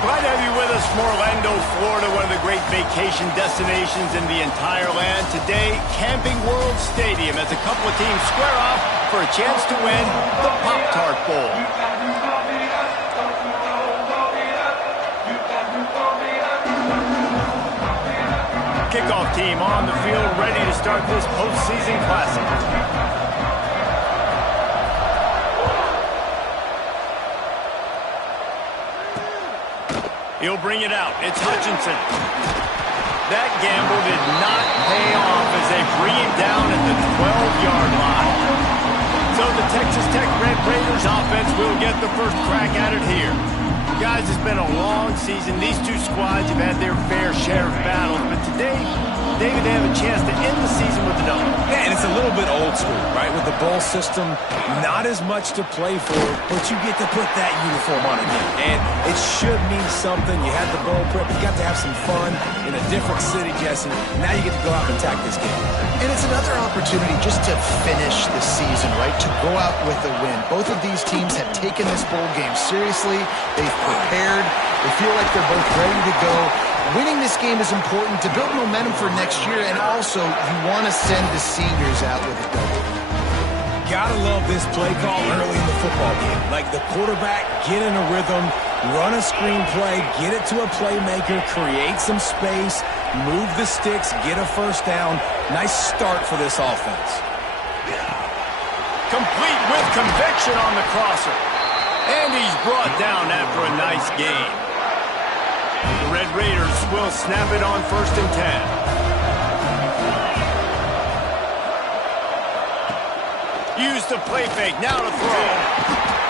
Glad to have you with us from Orlando, Florida, one of the great vacation destinations in the entire land. Today, Camping World Stadium as a couple of teams square off for a chance to win the Pop-Tart Bowl. Kickoff team on the field, ready to start this postseason classic. He'll bring it out. It's Hutchinson. That gamble did not pay off as they bring him down at the 12-yard line. So the Texas Tech Red Raiders offense will get the first crack at it here. Guys, it's been a long season. These two squads have had their fair share of battles, but today, David, they have a chance to end the season with a W. Yeah, and it's a little bit old school, right? With the bowl system, not as much to play for, but you get to put that uniform on again. And it should mean something. You had the bowl prep. You got to have some fun in a different city, Jesse. Now you get to go out and attack this game. And it's another opportunity just to finish the season, right? To go out with a win. Both of these teams have taken this bowl game seriously. They've prepared. They feel like they're both ready to go. Winning this game is important to build momentum for next year, and also you want to send the seniors out with a W. Gotta love this play call early in the football game. Like the quarterback, get in a rhythm, run a screen play, get it to a playmaker, create some space, move the sticks, get a first down. Nice start for this offense. Complete with conviction on the crosser. And he's brought down after a nice gain. The Red Raiders will snap it on 1st and 10. Use the play fake, now to throw.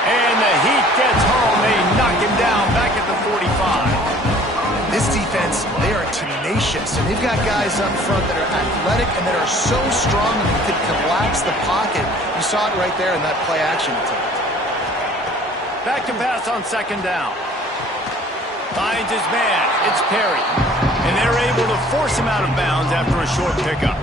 And the heat gets home. They knock him down back at the 45. This defense, they are tenacious, and they've got guys up front that are athletic and that are so strong that they could collapse the pocket. You saw it right there in that play action attempt. Back to pass on 2nd down. Finds his man. It's Perry. And they're able to force him out of bounds after a short pickup.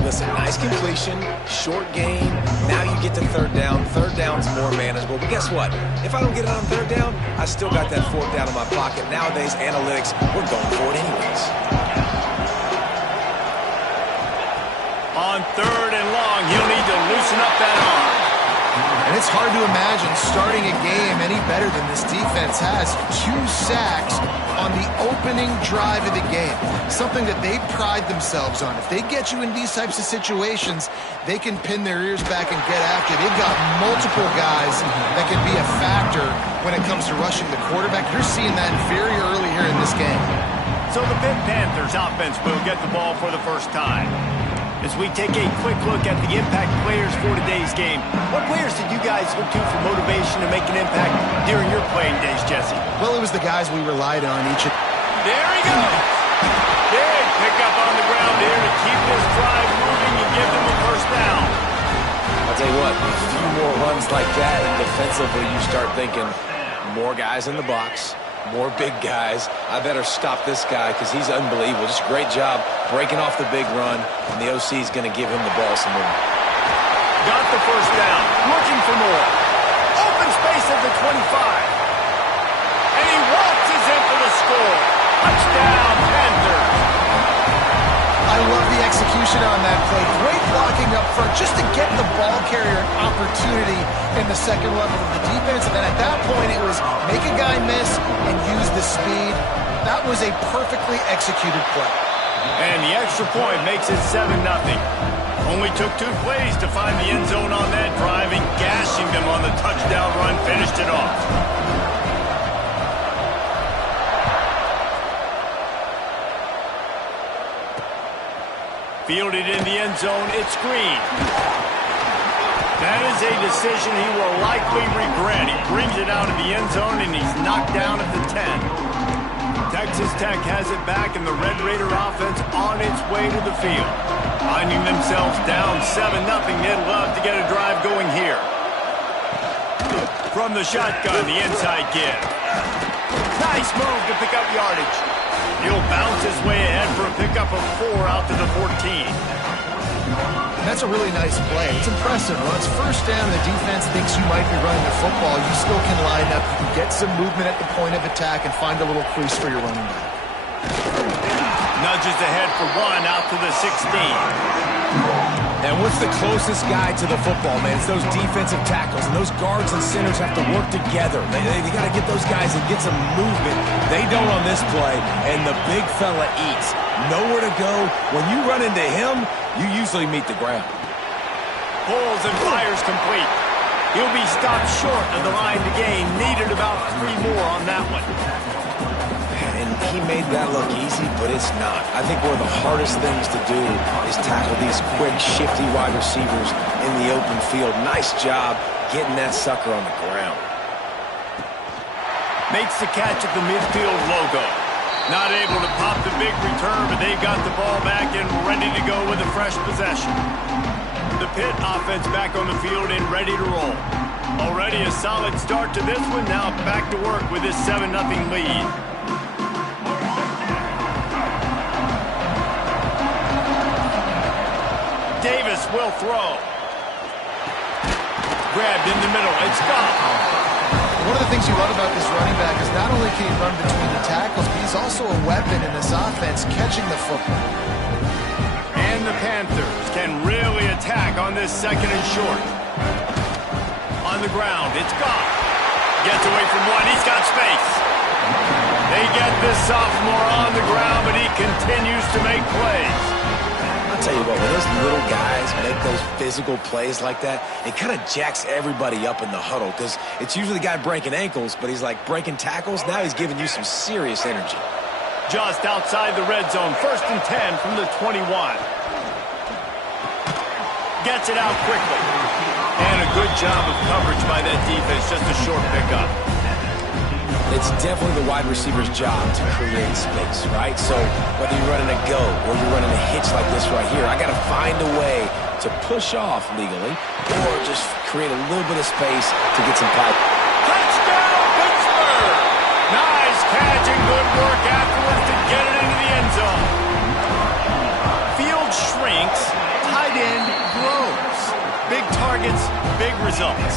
Listen, nice completion, short gain. Now you get to 3rd down. 3rd down's more manageable. But guess what? If I don't get it on 3rd down, I still got that 4th down in my pocket. Nowadays, analytics, we're going for it anyways. On 3rd and long, he'll need to loosen up that arm. And it's hard to imagine starting a game any better than this defense has. 2 sacks on the opening drive of the game. Something that they pride themselves on. If they get you in these types of situations, they can pin their ears back and get after. They've got multiple guys that can be a factor when it comes to rushing the quarterback. You're seeing that very early here in this game. So the Pitt Panthers offense will get the ball for the first time. As we take a quick look at the impact players for today's game, what players did you guys look to for motivation to make an impact during your playing days, Jesse? Well, it was the guys we relied on each. There he goes. Big pickup on the ground here to keep this drive moving and give them a first down. I'll tell you what, a few more runs like that, and defensively you start thinking more guys in the box, more big guys. I better stop this guy because he's unbelievable. Just a great job breaking off the big run, and the OC is going to give him the ball some more. Got the first down, looking for more. Open space at the 25. And he waltzes in for the score. Touchdown, Panthers. I love the execution on that play. Great blocking up front just to get the ball carrier an opportunity in the second level of the defense. And then at that point, it was make a guy miss and use the speed. That was a perfectly executed play. And the extra point makes it 7-0. Only took 2 plays to find the end zone on that drive, and gashing them on the touchdown run finished it off. Fielded in the end zone, it's Green. That is a decision he will likely regret. He brings it out of the end zone, and he's knocked down at the 10. Texas Tech has it back, and the Red Raider offense on its way to the field. Finding themselves down 7-0, they'd love to get a drive going here. From the shotgun, the inside give. Nice move to pick up yardage. He'll bounce his way ahead for a pickup of 4 out to the 14. That's a really nice play. It's impressive. When it's first down and the defense thinks you might be running the football, you still can line up. You can get some movement at the point of attack and find a little crease for your running back. Nudges ahead for 1 out to the 16. And what's the closest guy to the football, man? It's those defensive tackles, and those guards and centers have to work together. They got to get those guys and get some movement. They don't on this play, and the big fella eats. Nowhere to go. When you run into him, you usually meet the ground. Pulls and fires complete. He'll be stopped short of the line to gain. Needed about 3 more on that one. And he made that look easy, but it's not. I think one of the hardest things to do is tackle these quick, shifty wide receivers in the open field. Nice job getting that sucker on the ground. Makes the catch at the midfield logo. Not able to pop the big return, but they got the ball back and ready to go with a fresh possession. The Pitt offense back on the field and ready to roll. Already a solid start to this one. Now back to work with this 7-0 lead. Davis will throw. Grabbed in the middle. It's gone. One of the things you love about this running back is not only can he run between the tackles, but he's also a weapon in this offense catching the football. And the Panthers can really attack on this 2nd and short. On the ground, it's gone. Gets away from 1. He's got space. They get this sophomore on the ground, but he continues to make plays. I'll tell you what, when those little guys make those physical plays like that, it kind of jacks everybody up in the huddle because it's usually the guy breaking ankles, but he's like breaking tackles. Now he's giving you some serious energy. Just outside the red zone, 1st and 10 from the 21. Gets it out quickly. And a good job of coverage by that defense, just a short pickup. It's definitely the wide receiver's job to create space, right? So whether you're running a go or you're running a hitch like this right here, I got to find a way to push off legally or just create a little bit of space to get some pipe. Touchdown, Pittsburgh! Nice catch and good work afterwards to get it into the end zone. Field shrinks, tight end grows. Big targets, big results.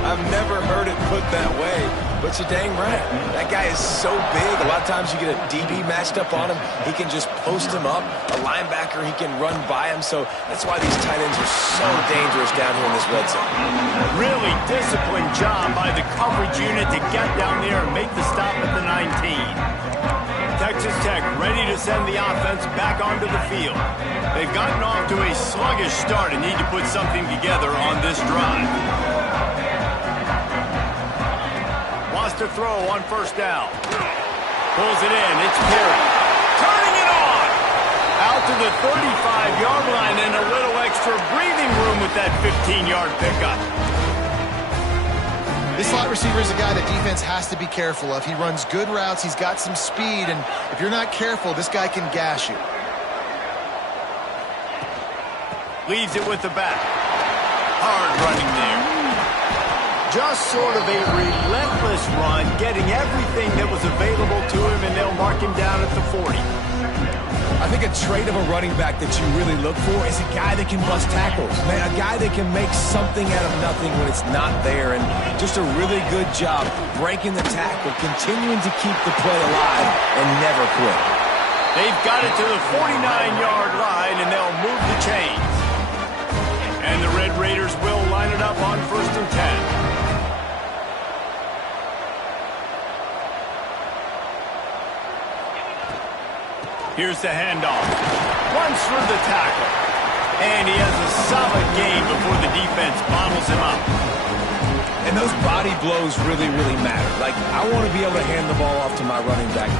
I've never heard it put that way, but you're dang right. That guy is so big. A lot of times you get a DB matched up on him. He can just post him up. A linebacker, he can run by him. So that's why these tight ends are so dangerous down here in this red zone. Really disciplined job by the coverage unit to get down there and make the stop at the 19. Texas Tech ready to send the offense back onto the field. They've gotten off to a sluggish start and need to put something together on this drive. Wants to throw on 1st down. Pulls it in. It's Perry. Turning it on. Out to the 35-yard line and a little extra breathing room with that 15-yard pickup. This slot receiver is a guy the defense has to be careful of. He runs good routes. He's got some speed, and if you're not careful, this guy can gash you. Leaves it with the back. Hard running there. Just sort of a relentless run, getting everything that was available to him, and they'll mark him down at the 40. I think a trait of a running back that you really look for is a guy that can bust tackles. Man, a guy that can make something out of nothing when it's not there. And just a really good job breaking the tackle, continuing to keep the play alive, and never quit. They've got it to the 49-yard line, and they'll move the chains. And the Red Raiders will line it up on 1st and 10. Here's the handoff. Runs through the tackle. And he has a solid gain before the defense bottles him up. And those body blows really, really matter. Like, I want to be able to hand the ball off to my running back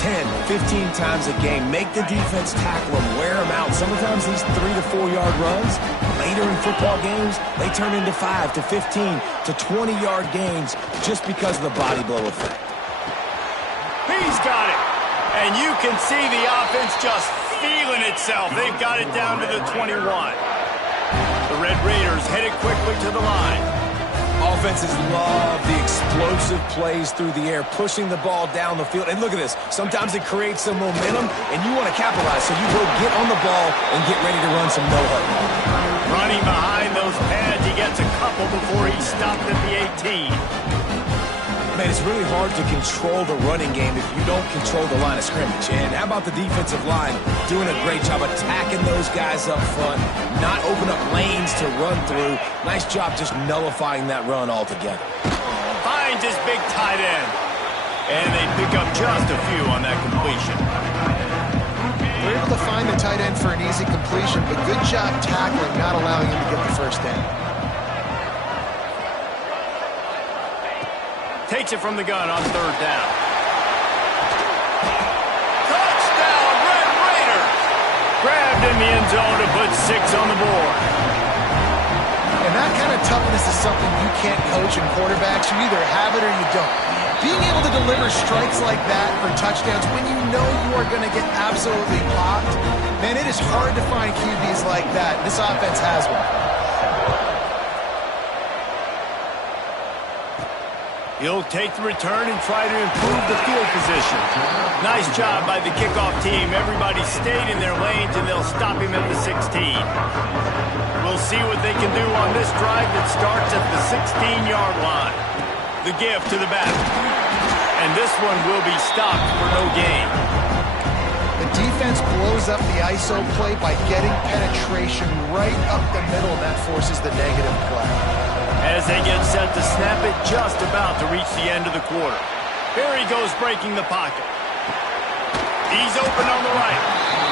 10, 15 times a game. Make the defense tackle them, wear them out. Sometimes these 3 to 4 yard runs, later in football games, they turn into 5 to 15 to 20 yard gains just because of the body blow effect. He's got it. And you can see the offense just feeling itself. They've got it down to the 21. The Red Raiders headed quickly to the line. Offenses love the explosive plays through the air, pushing the ball down the field. And look at this. Sometimes it creates some momentum, and you want to capitalize. So you go get on the ball and get ready to run some no-huddle. Running behind those pads, he gets a couple before he's stopped at the 18. Man, it's really hard to control the running game if you don't control the line of scrimmage. And how about the defensive line doing a great job attacking those guys up front, not open up lanes to run through. Nice job just nullifying that run altogether. Finds his big tight end. And they pick up just a few on that completion. They're able to find the tight end for an easy completion, but good job tackling, not allowing him to get the first down. Takes it from the gun on third down. Touchdown, Red Raiders! Grabbed in the end zone to put 6 on the board. And that kind of toughness is something you can't coach in quarterbacks. You either have it or you don't. Being able to deliver strikes like that for touchdowns when you know you are going to get absolutely popped, man, it is hard to find QBs like that. This offense has one. He'll take the return and try to improve the field position. Nice job by the kickoff team. Everybody stayed in their lanes, and they'll stop him at the 16. We'll see what they can do on this drive that starts at the 16-yard line. The give to the back. And this one will be stopped for no gain. The defense blows up the ISO play by getting penetration right up the middle, and that forces the negative play. As they get set to snap it, just about to reach the end of the quarter. Here he goes breaking the pocket. He's open on the right.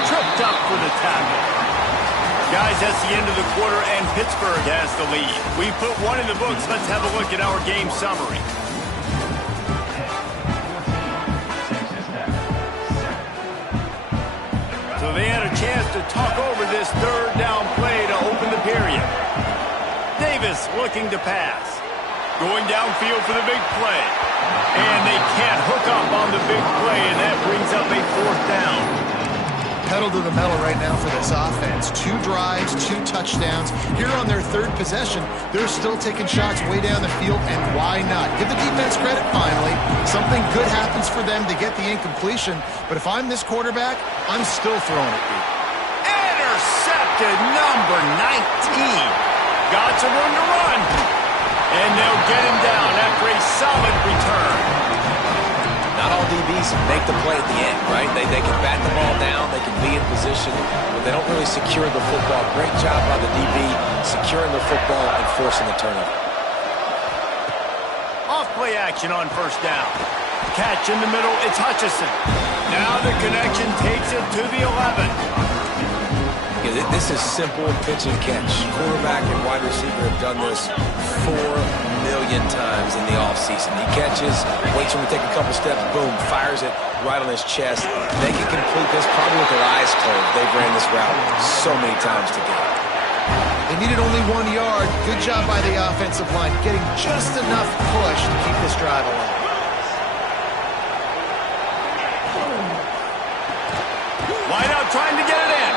Tripped up for the tackle. Guys, that's the end of the quarter, and Pittsburgh has the lead. We put one in the books. Let's have a look at our game summary. So they had a chance to talk over this third down play to open the period. Davis looking to pass. Going downfield for the big play. And they can't hook up on the big play, and that brings up a fourth down. Pedal to the metal right now for this offense. 2 drives, 2 touchdowns. Here on their third possession, they're still taking shots way down the field, and why not? Give the defense credit finally. Something good happens for them to get the incompletion, but if I'm this quarterback, I'm still throwing it deep. Intercepted, number 19. Got some room to run. And they'll get him down after a solid return. Not all DBs make the play at the end, right? They can bat the ball down, they can be in position, but they don't really secure the football. Great job by the DB securing the football and forcing the turnover. Off play action on first down. Catch in the middle, it's Hutchinson. Now the connection takes it to the 11. This is simple pitch and catch. Quarterback and wide receiver have done this 4 million times in the offseason. He catches, waits for him to take a couple steps, boom, fires it right on his chest. They can complete this probably with their eyes closed. They've ran this route so many times together. They needed only 1 yard. Good job by the offensive line, getting just enough push to keep this drive alive. Wide out trying to get it in.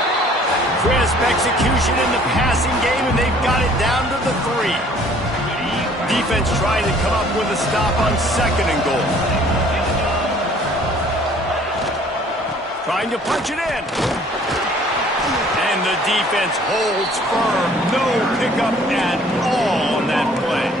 Crisp execution in the passing game, and they've got it down to the 3. Defense trying to come up with a stop on 2nd and goal. Trying to punch it in. And the defense holds firm. No pickup at all on that play.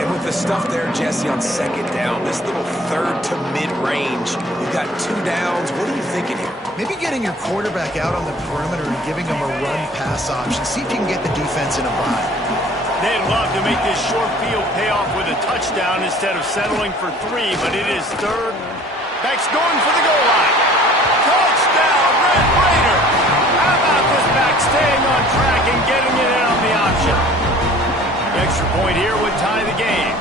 And with the stuff there, Jesse, on 2nd down, this little third to mid-range, you've got 2 downs. What are you thinking here? Maybe getting your quarterback out on the perimeter and giving him a run-pass option. See if you can get the defense in a bind. They'd love to make this short field pay off with a touchdown instead of settling for 3, but it is 3rd. Back's going for the goal line. Touchdown, Red Raiders! How about this back staying on track and getting it in on the option? The extra point here would tie the game.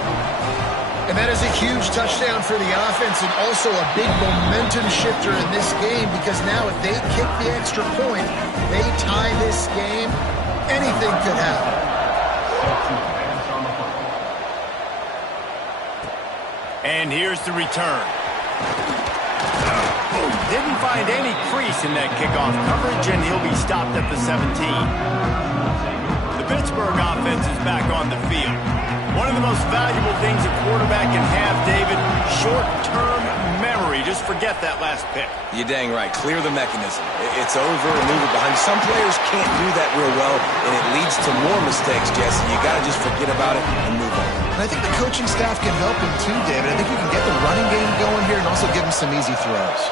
And that is a huge touchdown for the offense and also a big momentum shifter in this game because now if they kick the extra point, they tie this game, anything could happen. And here's the return. Didn't find any crease in that kickoff coverage, and he'll be stopped at the 17. The Pittsburgh offense is back on the field. One of the most valuable things a quarterback can have, David, short-term memory. Just forget that last pick. You're dang right. Clear the mechanism. It's over and move it behind. Some players can't do that real well, and it leads to more mistakes, Jesse. You got to just forget about it and move on. And I think the coaching staff can help him too, David. I think you can get the running game going here and also give him some easy throws.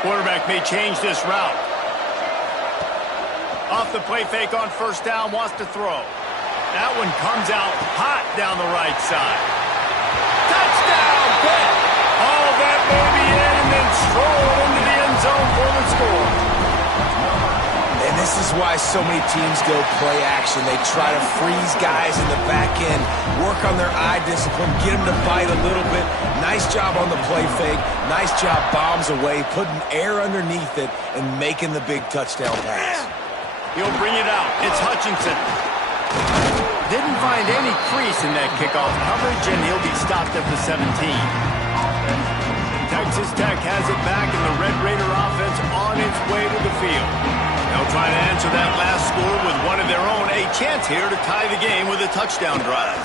Quarterback may change this route. Off the play fake on first down, wants to throw. That one comes out hot down the right side. Touchdown, Pitt! All that baby in and then stroll into the end zone for the score. And this is why so many teams go play action. They try to freeze guys in the back end, work on their eye discipline, get them to bite a little bit. Nice job on the play fake. Nice job bombs away, putting air underneath it, and making the big touchdown pass. He'll bring it out. It's Hutchinson. Didn't find any crease in that kickoff coverage, and he'll be stopped at the 17. Texas Tech has it back, and the Red Raider offense on its way to the field. They'll try to answer that last score with one of their own. A chance here to tie the game with a touchdown drive.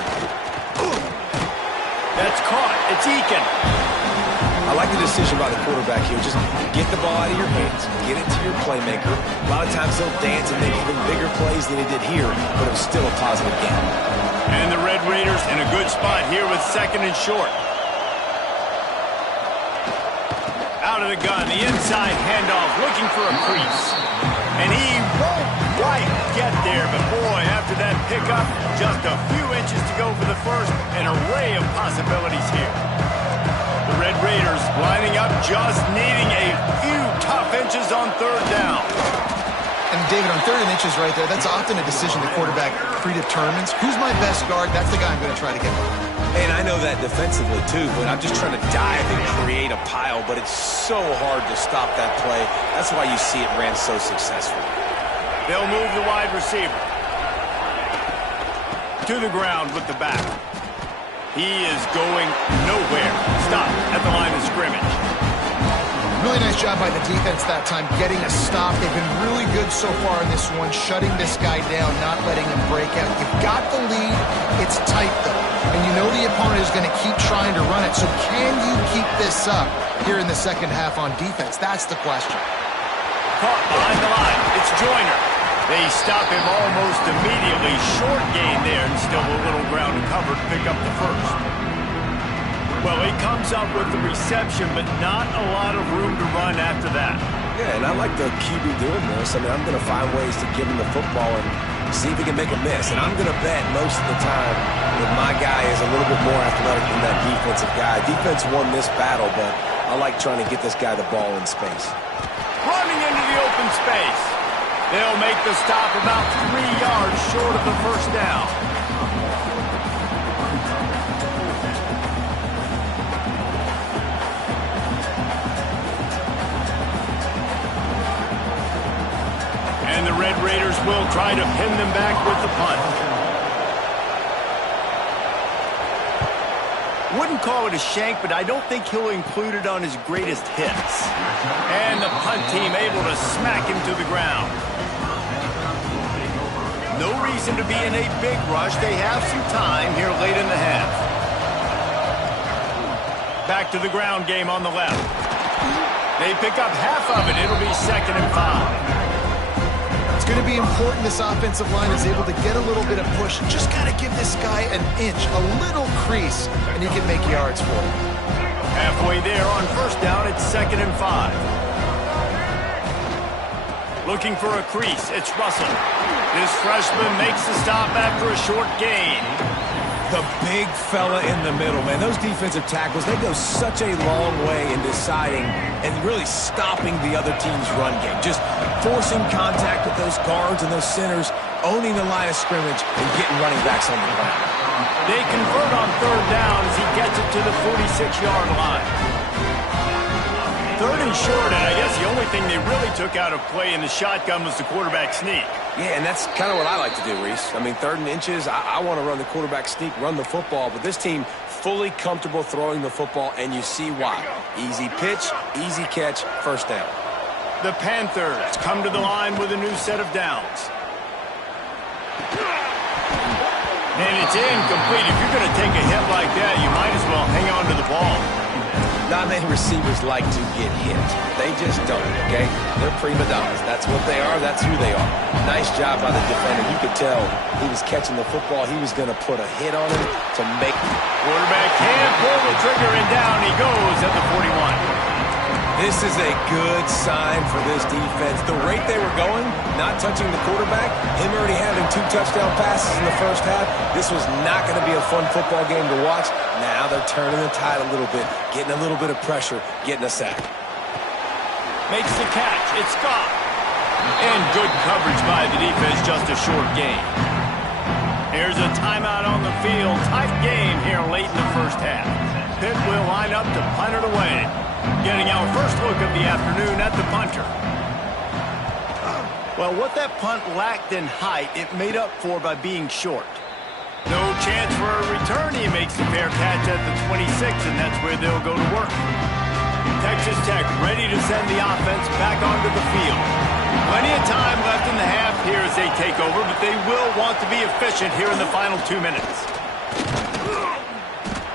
That's caught. It's Eakin. I like the decision by the quarterback here. Just get the ball out of your hands, get it to your playmaker. A lot of times they'll dance and make even bigger plays than he did here, but it was still a positive game. And the Red Raiders in a good spot here with second and short. Out of the gun, the inside handoff, looking for a crease. And he won't quite get there, but boy, after that pickup, just a few inches to go for the first. An array of possibilities here. The Red Raiders lining up, just needing a few tough inches on third down. And David, on third and inches right there, that's often a decision the quarterback predetermines. Who's my best guard? That's the guy I'm going to try to get. And I know that defensively too, but I'm just trying to dive and create a pile, but it's so hard to stop that play. That's why you see it ran so successfully. They'll move the wide receiver to the ground with the back. He is going nowhere. Stop at the line of scrimmage. Really nice job by the defense that time, getting a stop. They've been really good so far in this one, shutting this guy down, not letting him break out. You've got the lead. It's tight, though. And you know the opponent is going to keep trying to run it. So can you keep this up here in the second half on defense? That's the question. Caught behind the line. It's Joyner. They stop him almost immediately. Short gain there, and still a little ground to cover to pick up the first. Well, he comes up with the reception, but not a lot of room to run after that. Yeah, and I like the QB doing this. I mean, I'm going to find ways to give him the football and see if he can make a miss. And I'm going to bet most of the time that my guy is a little bit more athletic than that defensive guy. Defense won this battle, but I like trying to get this guy the ball in space. Running into the open space. They'll make the stop about 3 yards short of the first down. And the Red Raiders will try to pin them back with the punt. Wouldn't call it a shank, but I don't think he'll include it on his greatest hits. And the punt team able to smack him to the ground. No reason to be in a big rush. They have some time here late in the half. Back to the ground game on the left. They pick up half of it. It'll be 2nd and 5. It's going to be important this offensive line is able to get a little bit of push. Just got to give this guy an inch, a little crease, and he can make yards for him. Halfway there on first down, it's 2nd and 5. Looking for a crease, it's Russell. This freshman makes the stop after a short gain. The big fella in the middle, man. Those defensive tackles, they go such a long way in deciding and really stopping the other team's run game. Just forcing contact with those guards and those centers, owning the line of scrimmage, and getting running backs on the ground. They convert on third down as he gets it to the 46-yard line. Third and short, and I guess the only thing they really took out of play in the shotgun was the quarterback sneak. Yeah, and that's kind of what I like to do, Reese. I mean, 3rd and inches, I want to run the quarterback sneak, run the football, but this team fully comfortable throwing the football, and you see why. Easy pitch, easy catch, first down. The Panthers come to the line with a new set of downs. And it's incomplete. If you're going to take a hit like that, you might as well hang on to the ball. Not many receivers like to get hit. They just don't, okay? They're prima donnas. That's what they are. That's who they are. Nice job by the defender. You could tell he was catching the football. He was going to put a hit on him to make... Quarterback can't pull the trigger, and down he goes at the 41. This is a good sign for this defense. The rate they were going, not touching the quarterback, him already having 2 touchdown passes in the first half, this was not going to be a fun football game to watch. Now they're turning the tide a little bit, getting a little bit of pressure, getting a sack. Makes the catch. It's Scott. And good coverage by the defense, just a short gain. Here's a timeout on the field. Tight game here late in the first half. Pitt will line up to punt it away. Getting our first look of the afternoon at the punter. Well, what that punt lacked in height, it made up for by being short. No chance for a return. He makes the fair catch at the 26, and that's where they'll go to work. Texas Tech ready to send the offense back onto the field. Plenty of time left in the half here as they take over, but they will want to be efficient here in the final 2 minutes.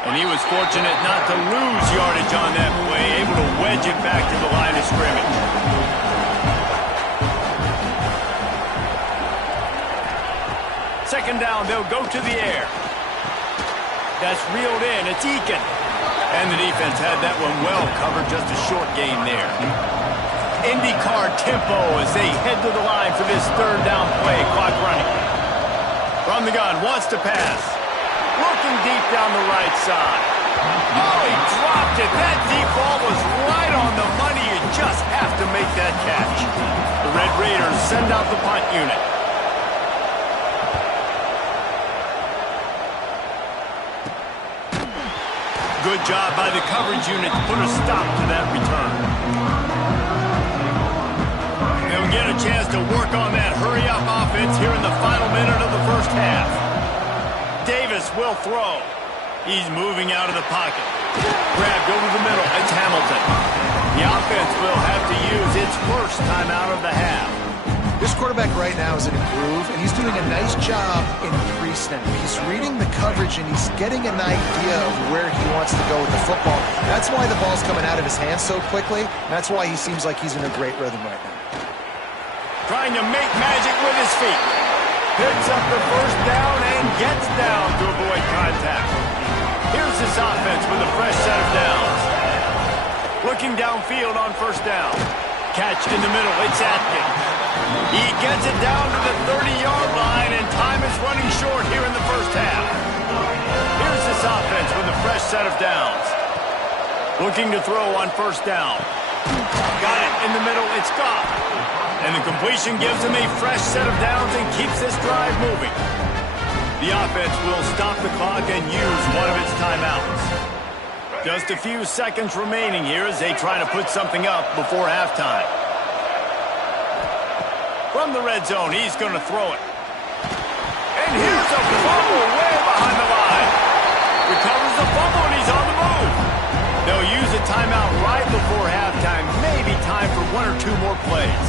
And he was fortunate not to lose yardage on that play, able to wedge it back to the line of scrimmage. Second down, they'll go to the air. That's reeled in. It's Eakin. And the defense had that one well covered, just a short gain there. IndyCar tempo as they head to the line for this third down play, clock running. From the gun, wants to pass. Looking deep down the right side. Oh, he dropped it. That deep ball was right on the money. You just have to make that catch. The Red Raiders send out the punt unit. Good job by the coverage unit to put a stop to that return. They'll get a chance to work on that hurry-up offense here in the final minute of the first half. Davis will throw. He's moving out of the pocket. Grabbed over the middle. It's Hamilton. The offense will have to use its first timeout of the half. This quarterback right now is in a groove, and he's doing a nice job in pre-snap. He's reading the coverage, and he's getting an idea of where he wants to go with the football. That's why the ball's coming out of his hands so quickly. That's why he seems like he's in a great rhythm right now. Trying to make magic with his feet. Picks up the first down and gets down to avoid contact. Here's this offense with a fresh set of downs. Looking downfield on first down. Catch in the middle. It's Atkins. He gets it down to the 30-yard line, and time is running short here in the first half. Here's this offense with a fresh set of downs. Looking to throw on first down. Got it in the middle. It's Scott. And the completion gives him a fresh set of downs and keeps this drive moving. The offense will stop the clock and use one of its timeouts. Just a few seconds remaining here as they try to put something up before halftime. From the red zone, he's going to throw it. And here's a fumble way behind the line. Recovers the fumble, and he's on the move. They'll use a timeout right before halftime. Maybe time for 1 or 2 more plays.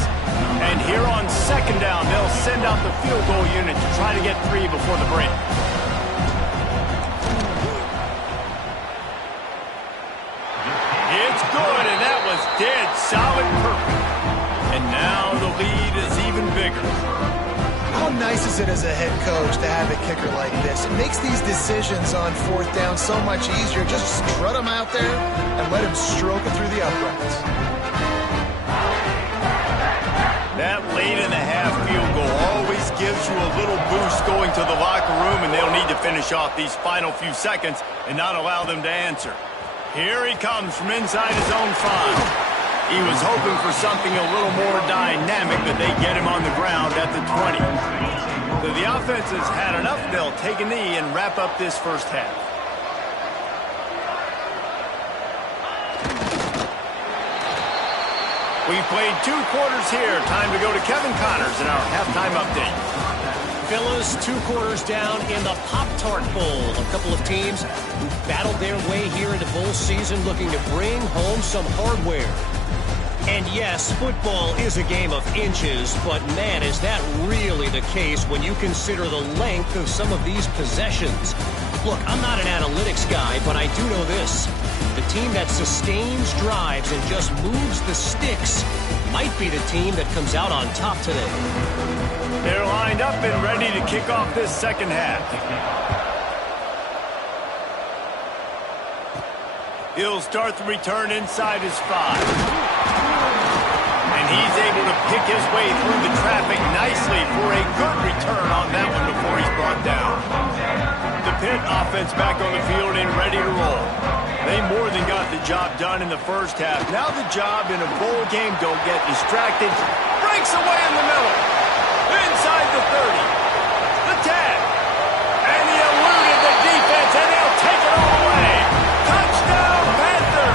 And here on second down, they'll send out the field goal unit to try to get 3 before the break. It's good, and that was dead solid perfect. And now the lead is even bigger. How nice is it as a head coach to have a kicker like this? It makes these decisions on fourth down so much easier. Just strut him out there and let him stroke it through the uprights. That late in the half field goal always gives you a little boost going to the locker room, and they'll need to finish off these final few seconds and not allow them to answer. Here he comes from inside his own 5. He was hoping for something a little more dynamic, but they get him on the ground at the 20. So the offense has had enough. They'll take a knee and wrap up this first half. We've played 2 quarters here. Time to go to Kevin Connors in our halftime update. Fellas, 2 quarters down in the Pop-Tart Bowl. A couple of teams who battled their way here into bowl season looking to bring home some hardware. And yes, football is a game of inches, but man, is that really the case when you consider the length of some of these possessions. Look, I'm not an analytics guy, but I do know this. The team that sustains drives and just moves the sticks might be the team that comes out on top today. They're lined up and ready to kick off this second half. He'll start the return inside his 5. And he's able to pick his way through the traffic nicely for a good return on that one before he's brought down. The Pitt offense back on the field and ready to roll. They more than got the job done in the first half. Now the job in a bowl game, don't get distracted. Breaks away in the middle. Inside the 30. The tag. And he eluded the defense, and they'll take it all away. Touchdown, Panther!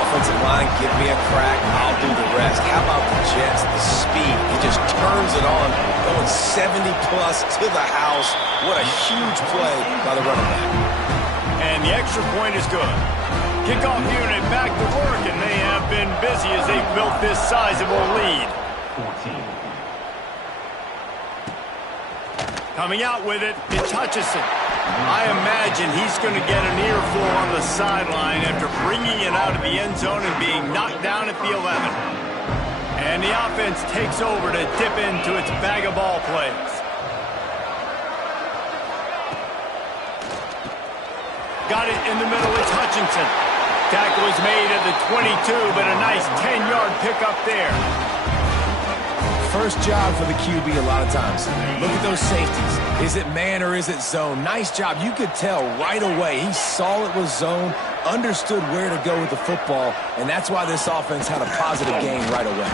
Offensive line, give me a crack, I'll do the rest. How about the Jets, the speed? He just turns it on, going 70-plus to the house. What a huge play by the running back. And the extra point is good. Kickoff unit back to work, and they have been busy as they've built this sizable lead. 14. Coming out with it, it's Hutchinson. I imagine he's going to get an earful on the sideline after bringing it out of the end zone and being knocked down at the 11. And the offense takes over to dip into its bag of ball plays. Got it in the middle, it's Hutchinson. Tackle is made at the 22, but a nice 10-yard pickup there. First job for the QB a lot of times. Look at those safeties. Is it man or is it zone? Nice job. You could tell right away. He saw it was zone, understood where to go with the football, and that's why this offense had a positive game right away.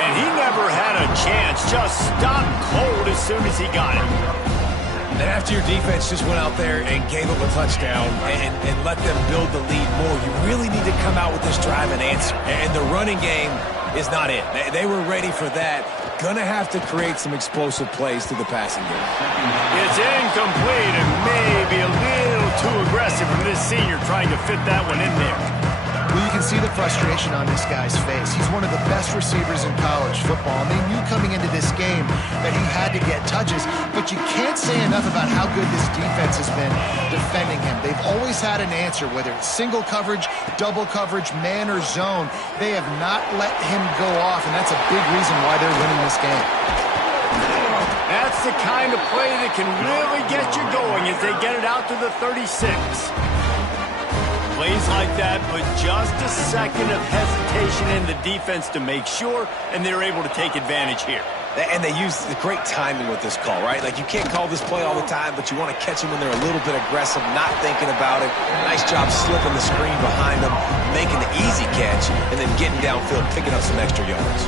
And he never had a chance. Just stopped cold as soon as he got it. And after your defense just went out there and gave up a touchdown and let them build the lead more, you really need to come out with this drive and answer. And the running game is not it. They were ready for that. Gonna have to create some explosive plays through the passing game. It's incomplete and maybe a little too aggressive from this senior trying to fit that one in there. Well, you can see the frustration on this guy's face. He's one of the best receivers in college football, and they knew coming into this game that he had to get touches, but you can't say enough about how good this defense has been defending him. They've always had an answer, whether it's single coverage, double coverage, man or zone. They have not let him go off, and that's a big reason why they're winning this game. That's the kind of play that can really get you going as they get it out to the 36. Plays like that, but just a second of hesitation in the defense to make sure, and they're able to take advantage here. And they use the great timing with this call, right? Like, you can't call this play all the time, but you want to catch them when they're a little bit aggressive, not thinking about it. Nice job slipping the screen behind them, making the easy catch, and then getting downfield, picking up some extra yards.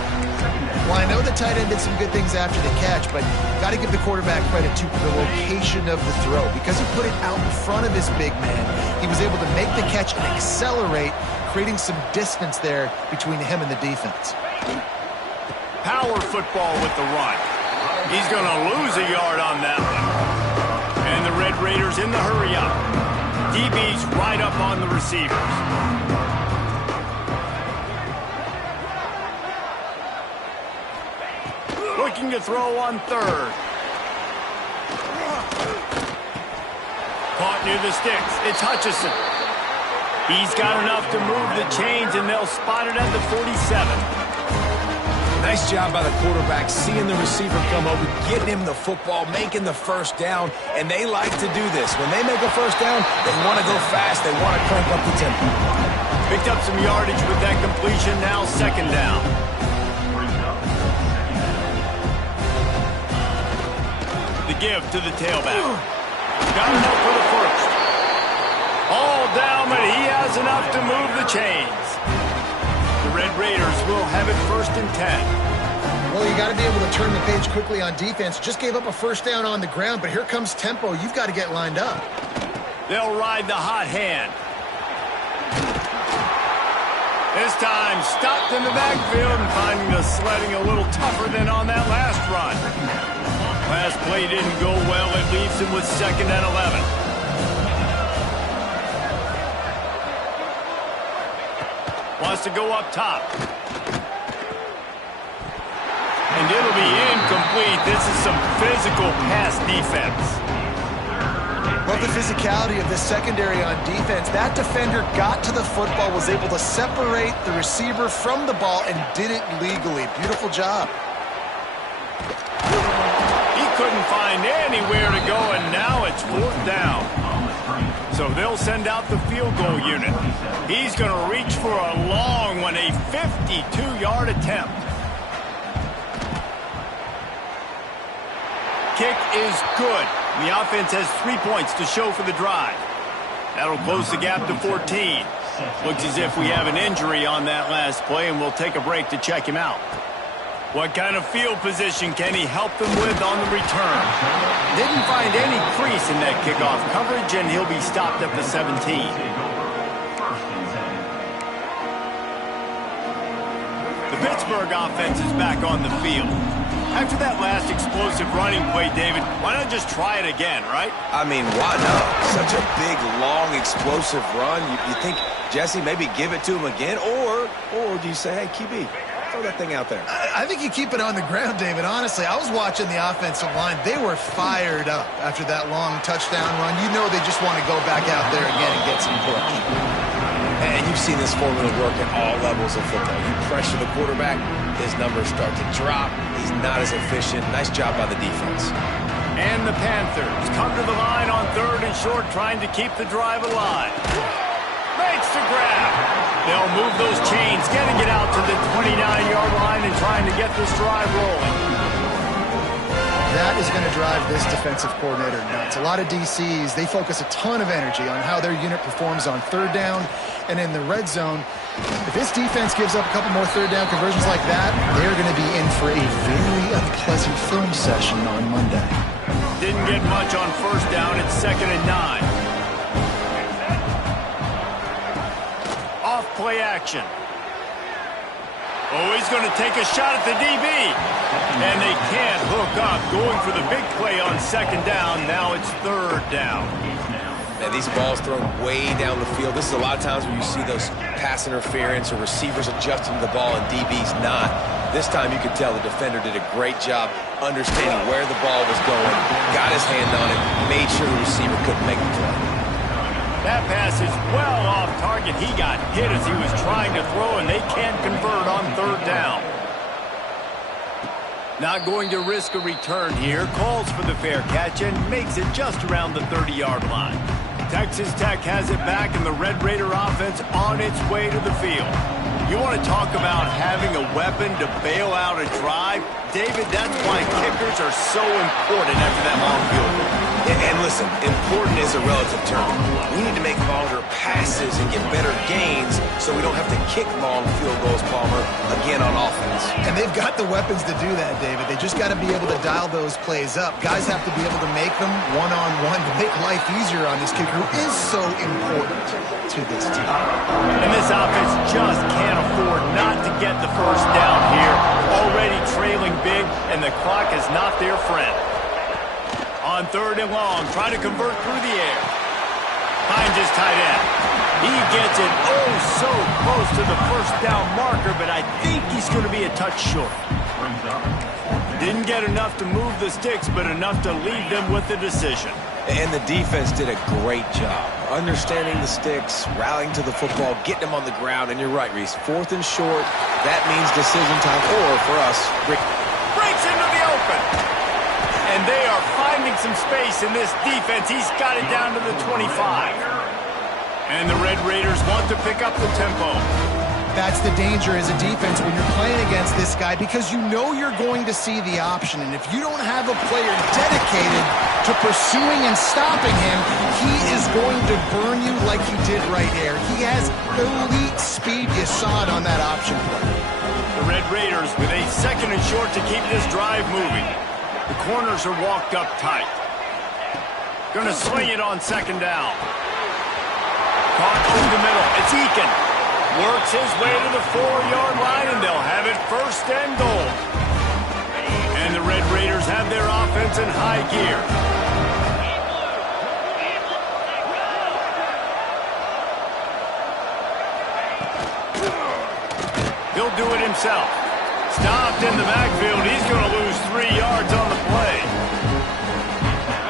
Well, I know the tight end did some good things after the catch, but got to give the quarterback credit to the location of the throw. Because he put it out in front of his big man, he was able to make the catch and accelerate, creating some distance there between him and the defense. Power football with the run. He's going to lose a yard on that one. And the Red Raiders in the hurry up. DB's right up on the receivers. Looking to throw on third. Caught near the sticks. It's Hutchinson. He's got enough to move the chains, and they'll spot it at the 47. Nice job by the quarterback, seeing the receiver come over, getting him the football, making the first down, and they like to do this. When they make a first down, they want to go fast. They want to crank up the tempo. Picked up some yardage with that completion. Now second down. The give to the tailback. Got enough for the first. All down, but he has enough to move the chains. The Red Raiders will have it 1st and 10. Well, you got to be able to turn the page quickly on defense. Just gave up a first down on the ground, but here comes tempo. You've got to get lined up. They'll ride the hot hand. This time, stopped in the backfield and finding the sledding a little tougher than on that last run. Last play didn't go well. It leaves him with 2nd and 11. Wants to go up top. And it'll be incomplete. This is some physical pass defense. Love the physicality of this secondary on defense. That defender got to the football, was able to separate the receiver from the ball, and did it legally. Beautiful job. He couldn't find anywhere to go, and now it's 4th down. So they'll send out the field goal unit. He's going to reach for a long one, a 52-yard attempt. Kick is good. The offense has 3 points to show for the drive. That'll close the gap to 14. Looks as if we have an injury on that last play, and we'll take a break to check him out. What kind of field position can he help them with on the return? Didn't find any crease in that kickoff coverage, and he'll be stopped at the 17. The Pittsburgh offense is back on the field. After that last explosive running play, David, why not just try it again, right? I mean, why not? Such a big, long, explosive run. You think, Jesse, maybe give it to him again? Or do you say, hey, QB, throw that thing out there? I think you keep it on the ground, David. Honestly, I was watching the offensive line. They were fired up after that long touchdown run. You know they just want to go back out there again and get some push. And you've seen this formula work at all levels of football. You pressure the quarterback, his numbers start to drop. He's not as efficient. Nice job by the defense. And the Panthers come to the line on 3rd and short, trying to keep the drive alive. Makes the grab. They'll move those chains, getting it out to the 29-yard line and trying to get this drive rolling. That is going to drive this defensive coordinator nuts. A lot of DCs, they focus a ton of energy on how their unit performs on 3rd down and in the red zone. If this defense gives up a couple more 3rd down conversions like that, they're going to be in for a very unpleasant film session on Monday. Didn't get much on 1st down. It's 2nd and 9. Off play action. Oh, he's going to take a shot at the DB. And they can't hook up. Going for the big play on 2nd down. Now it's 3rd down. And these balls thrown way down the field. This is a lot of times where you see those pass interference or receivers adjusting to the ball and DBs not. This time you could tell the defender did a great job understanding where the ball was going, got his hand on it, made sure the receiver couldn't make the play. That pass is well off target. He got hit as he was trying to throw, and they can't convert on 3rd down. Not going to risk a return here. Calls for the fair catch and makes it just around the 30-yard line. Texas Tech has it back, and the Red Raider offense on its way to the field. You want to talk about having a weapon to bail out a drive? David, that's why kickers are so important after that long field goal. And listen, important is a relative term. We need to make longer passes and get better gains so we don't have to kick long field goals, Palmer, again on offense. And they've got the weapons to do that, David. They just got to be able to dial those plays up. Guys have to be able to make them one-on-one to make life easier on this kicker who is so important to this team. And this offense just can't afford not to get the first down here. Already trailing big, and the clock is not their friend. On 3rd and long, trying to convert through the air. Finds his tight end. He gets it so close to the first down marker, but I think he's going to be a touch short. Didn't get enough to move the sticks, but enough to leave them with the decision. And the defense did a great job understanding the sticks, rallying to the football, getting them on the ground. And you're right, Reese, 4th and short, that means decision time, or for us, breaks into the open. And they are finding some space in this defense. He's got it down to the 25. And the Red Raiders want to pick up the tempo. That's the danger as a defense when you're playing against this guy, because you know you're going to see the option. And if you don't have a player dedicated to pursuing and stopping him, he is going to burn you like he did right there. He has elite speed. You saw it on that option play. The Red Raiders with a 2nd and short to keep this drive moving. The corners are walked up tight. Gonna swing it on 2nd down. Caught over the middle. It's Eakin. Works his way to the 4-yard line, and they'll have it 1st and goal. And the Red Raiders have their offense in high gear. He'll do it himself. Stopped in the backfield. He's going to lose 3 yards on the play.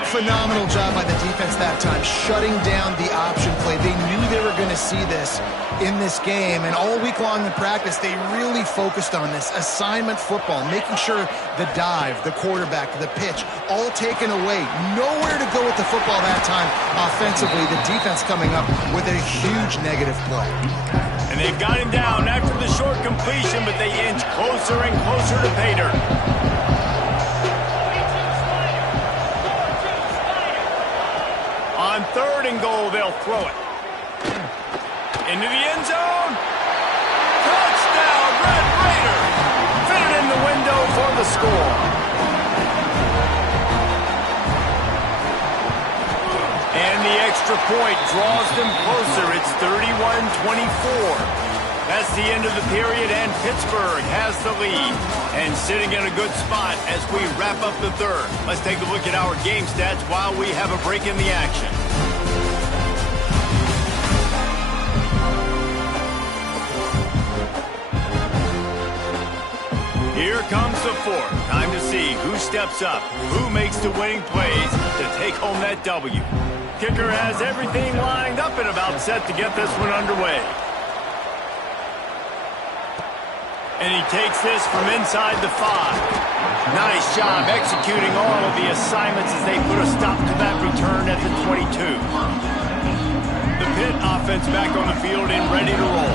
Phenomenal job by the defense that time, shutting down the option play. They knew they were going to see this in this game, and all week long in practice, they really focused on this assignment football, making sure the dive, the quarterback, the pitch, all taken away. Nowhere to go with the football that time offensively. The defense coming up with a huge negative play. And they've got him down after the short completion, but they inch closer and closer to pay dirt. On 3rd and goal, they'll throw it. Into the end zone. Touchdown, Red Raider. Fitted in the window for the score. And the extra point draws them closer. It's 31-24. That's the end of the period, and Pittsburgh has the lead. And sitting in a good spot as we wrap up the 3rd. Let's take a look at our game stats while we have a break in the action. Here comes the 4th. Time to see who steps up, who makes the winning plays to take home that W. Kicker has everything lined up and about set to get this one underway. And he takes this from inside the 5. Nice job executing all of the assignments as they put a stop to that return at the 22. The Pitt offense back on the field and ready to roll.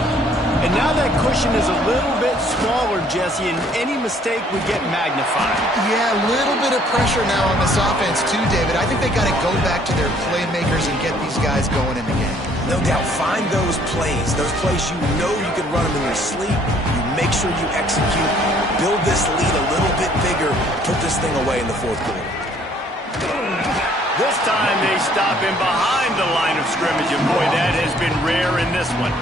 And now that cushion is a little bit smaller, Jesse, and any mistake would get magnified. Yeah, a little bit of pressure now on this offense too, David. I think they got to go back to their playmakers and get these guys going in the game. No doubt, find those plays you know you can run them in your sleep. You make sure you execute, build this lead a little bit bigger, put this thing away in the 4th quarter. This time they stop him behind the line of scrimmage, and boy, that has been rare in this one.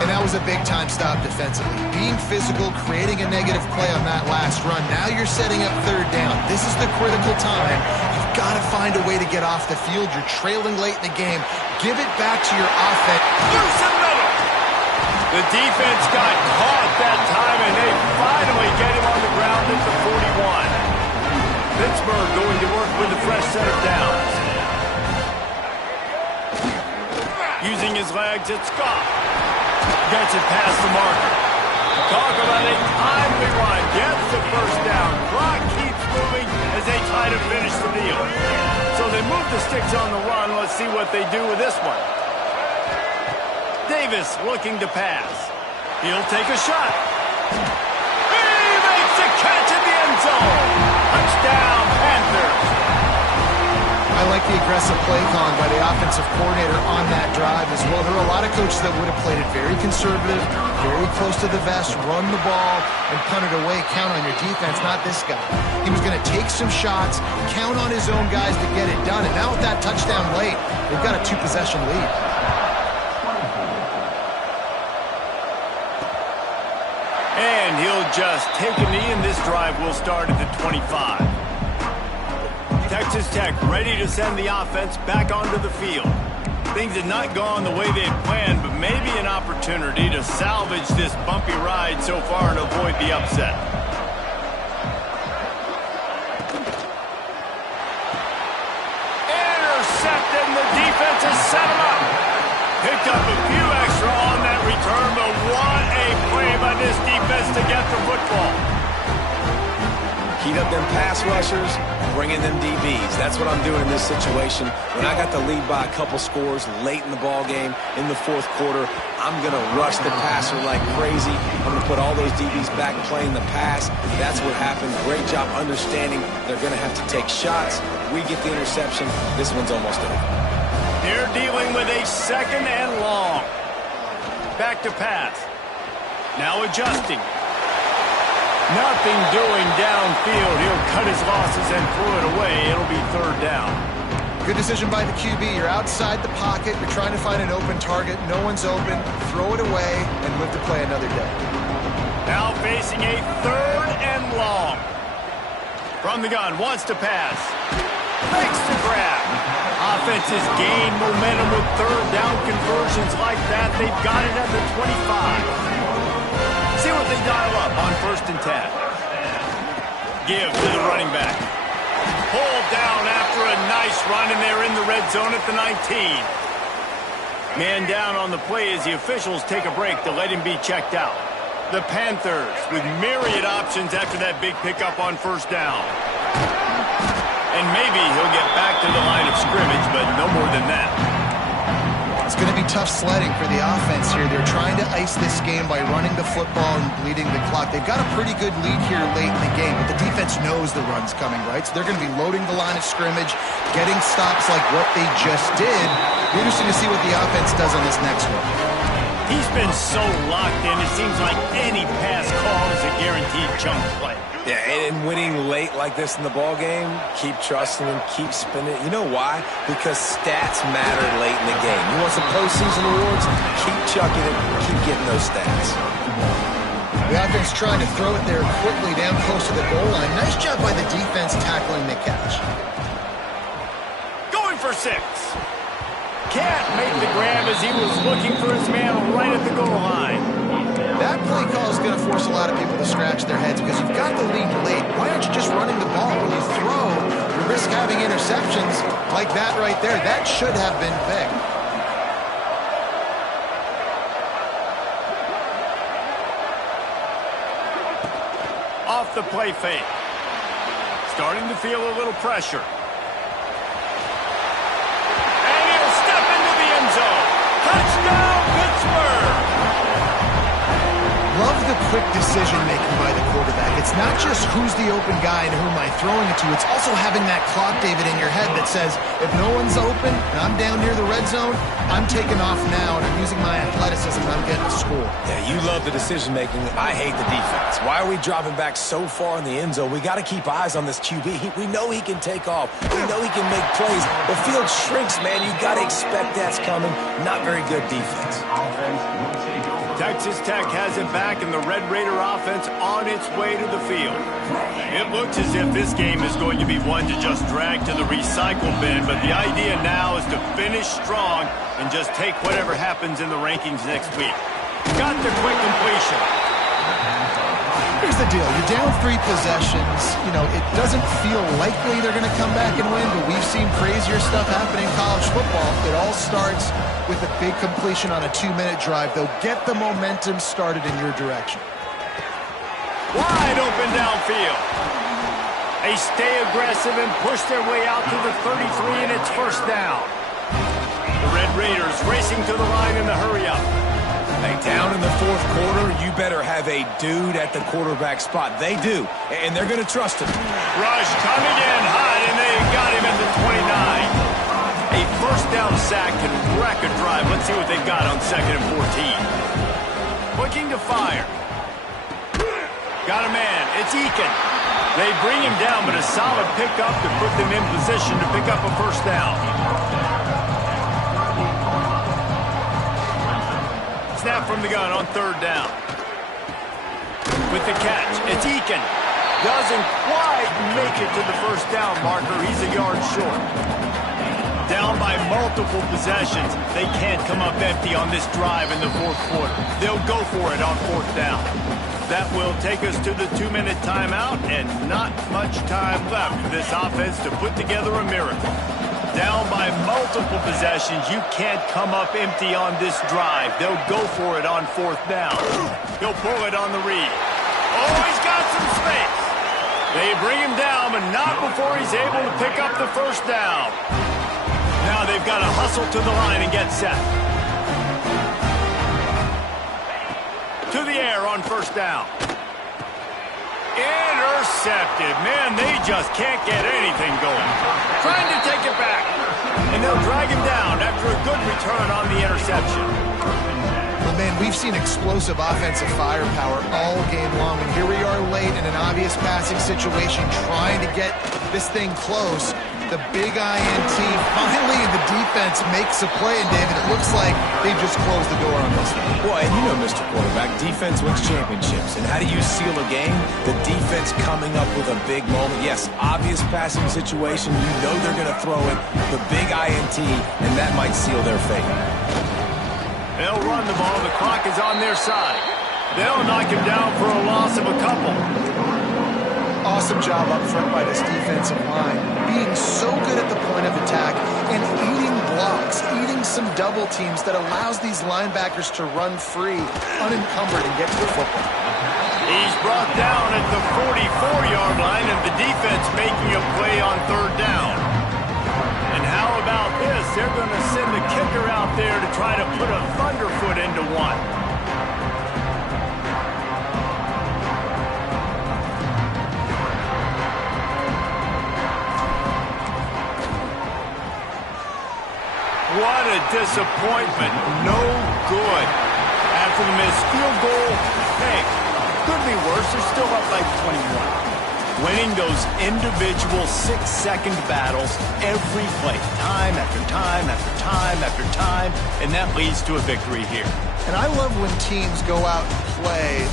And that was a big-time stop defensively. Being physical, creating a negative play on that last run. Now you're setting up 3rd down. This is the critical time. You've got to find a way to get off the field. You're trailing late in the game. Give it back to your offense. Loose in the middle. The defense got caught that time, and they finally get him on the ground at the 41. Pittsburgh going to work with a fresh set of downs. Using his legs, it's Scott. Gets it past the marker. Talk about a timely run. Gets the 1st down. Clock keeps moving as they try to finish the deal. So they move the sticks on the run. Let's see what they do with this one. Davis looking to pass. He'll take a shot. He makes a catch in the end zone. Touchdown, Panthers. I like the aggressive play calling by the offensive coordinator on that drive as well. There are a lot of coaches that would have played it very conservative, very close to the vest, run the ball, and punt it away. Count on your defense, not this guy. He was going to take some shots, count on his own guys to get it done. And now with that touchdown late, they've got a 2-possession lead. And he'll just take a knee, and this drive will start at the 25. Texas Tech ready to send the offense back onto the field. Things had not gone the way they had planned, but maybe an opportunity to salvage this bumpy ride so far and avoid the upset. Intercepted, and the defense has set him up. Picked up a few extra on that return, but what a play by this defense to get the football. Heat up them pass rushers, bring in them DBs. That's what I'm doing in this situation. When I got the lead by a couple scores late in the ball game, in the fourth quarter, I'm going to rush the passer like crazy. I'm going to put all those DBs back playing the pass. That's what happened. Great job understanding they're going to have to take shots. We get the interception. This one's almost over. They're dealing with a 2nd and long. Back to pass. Now adjusting. Nothing doing downfield. He'll cut his losses and throw it away. It'll be 3rd down. Good decision by the QB. You're outside the pocket. You're trying to find an open target. No one's open. Throw it away and live to play another day. Now facing a 3rd and long. From the gun, wants to pass. Makes the grab. Offenses gain momentum with 3rd down conversions like that. They've got it at the 25. See what they dial up on 1st and 10. Give to the running back. Pulled down after a nice run, and they're in the red zone at the 19. Man down on the play as the officials take a break to let him be checked out. The Panthers with myriad options after that big pickup on 1st down. And maybe he'll get back to the line of scrimmage, but no more than that. It's going to be tough sledding for the offense here. They're trying to ice this game by running the football and bleeding the clock. They've got a pretty good lead here late in the game, but the defense knows the run's coming, right? So they're going to be loading the line of scrimmage, getting stops like what they just did. Be interesting to see what the offense does on this next one. He's been so locked in, it seems like any pass call is a guaranteed chunk play. Yeah, and winning late like this in the ball game, keep trusting him, keep spinning. You know why? Because stats matter late in the game. You want some postseason awards? Keep chucking it, keep getting those stats. The offense trying to throw it there quickly down close to the goal line. Nice job by the defense tackling the catch. Going for 6. Can't make the grab as he was looking for his man right at the goal line. That play call is going to force a lot of people to scratch their heads because you've got the lead late. Why aren't you just running the ball? When you throw, you risk having interceptions like that right there. That should have been picked. Off the play fake. Starting to feel a little pressure. And he'll step into the end zone. Touchdown, Pittsburgh! Love the quick decision-making by the quarterback. It's not just who's the open guy and who am I throwing it to. It's also having that clock, David, in your head that says, if no one's open and I'm down near the red zone, I'm taking off now and I'm using my athleticism and I'm getting a score. Yeah, you love the decision-making. I hate the defense. Why are we dropping back so far in the end zone? We got to keep eyes on this QB. We know he can take off. We know he can make plays. The field shrinks, man. You got to expect that's coming. Not very good defense. Texas Tech has it back, and the Red Raider offense on its way to the field. It looks as if this game is going to be one to just drag to the recycle bin, but the idea now is to finish strong and just take whatever happens in the rankings next week. Got the quick completion. Here's the deal. You're down 3 possessions. You know, it doesn't feel likely they're going to come back and win, but we've seen crazier stuff happen in college football. It all starts with a big completion on a 2-minute drive. They'll get the momentum started in your direction. Wide open downfield. They stay aggressive and push their way out to the 33, and it's 1st down. The Red Raiders racing to the line in the hurry-up. Hey, down in the 4th quarter, you better have a dude at the quarterback spot. They do, and they're going to trust him. Rush coming in hot, and they got him at the 29. A 1st down sack can wreck a drive. Let's see what they've got on 2nd and 14. Looking to fire. Got a man. It's Eakin. They bring him down, but a solid pickup to put them in position to pick up a 1st down. Snap from the gun on 3rd down. With the catch, it's Eakin. Doesn't quite make it to the 1st down marker. He's a yard short. Down by multiple possessions. They can't come up empty on this drive in the 4th quarter. They'll go for it on 4th down. That will take us to the 2-minute timeout, and not much time left for this offense to put together a miracle. Down by multiple possessions, you can't come up empty on this drive. They'll go for it on 4th down. He'll pull it on the read. Oh, he's got some space. They bring him down, but not before he's able to pick up the first down. Now they've got to hustle to the line and get set. To the air on first down. Intercepted. Man, they just can't get anything going. Trying to take it back. And they'll drag him down after a good return on the interception. Well, man, we've seen explosive offensive firepower all game long, and here we are late in an obvious passing situation trying to get this thing close. The big INT, finally the defense makes a play, and David, it looks like they just closed the door on this one. Boy, and you know, Mr. Quarterback, defense wins championships. And how do you seal a game? The defense coming up with a big moment. Yes, obvious passing situation. You know they're going to throw it. The big INT, and that might seal their fate. They'll run the ball. The clock is on their side. They'll knock him down for a loss of a couple. Awesome job up front by this defensive line, being so good at the point of attack and eating blocks, eating some double teams that allows these linebackers to run free, unencumbered, and get to the football. He's brought down at the 44-yard line, and the defense making a play on third down. And how about this? They're going to send the kicker out there to try to put a thunderfoot into one. What a disappointment. No good. After the missed field goal, hey, could be worse. They're still up by 21. Winning those individual 6-second battles every play, time after time after time after time, and that leads to a victory here. And I love when teams go out and play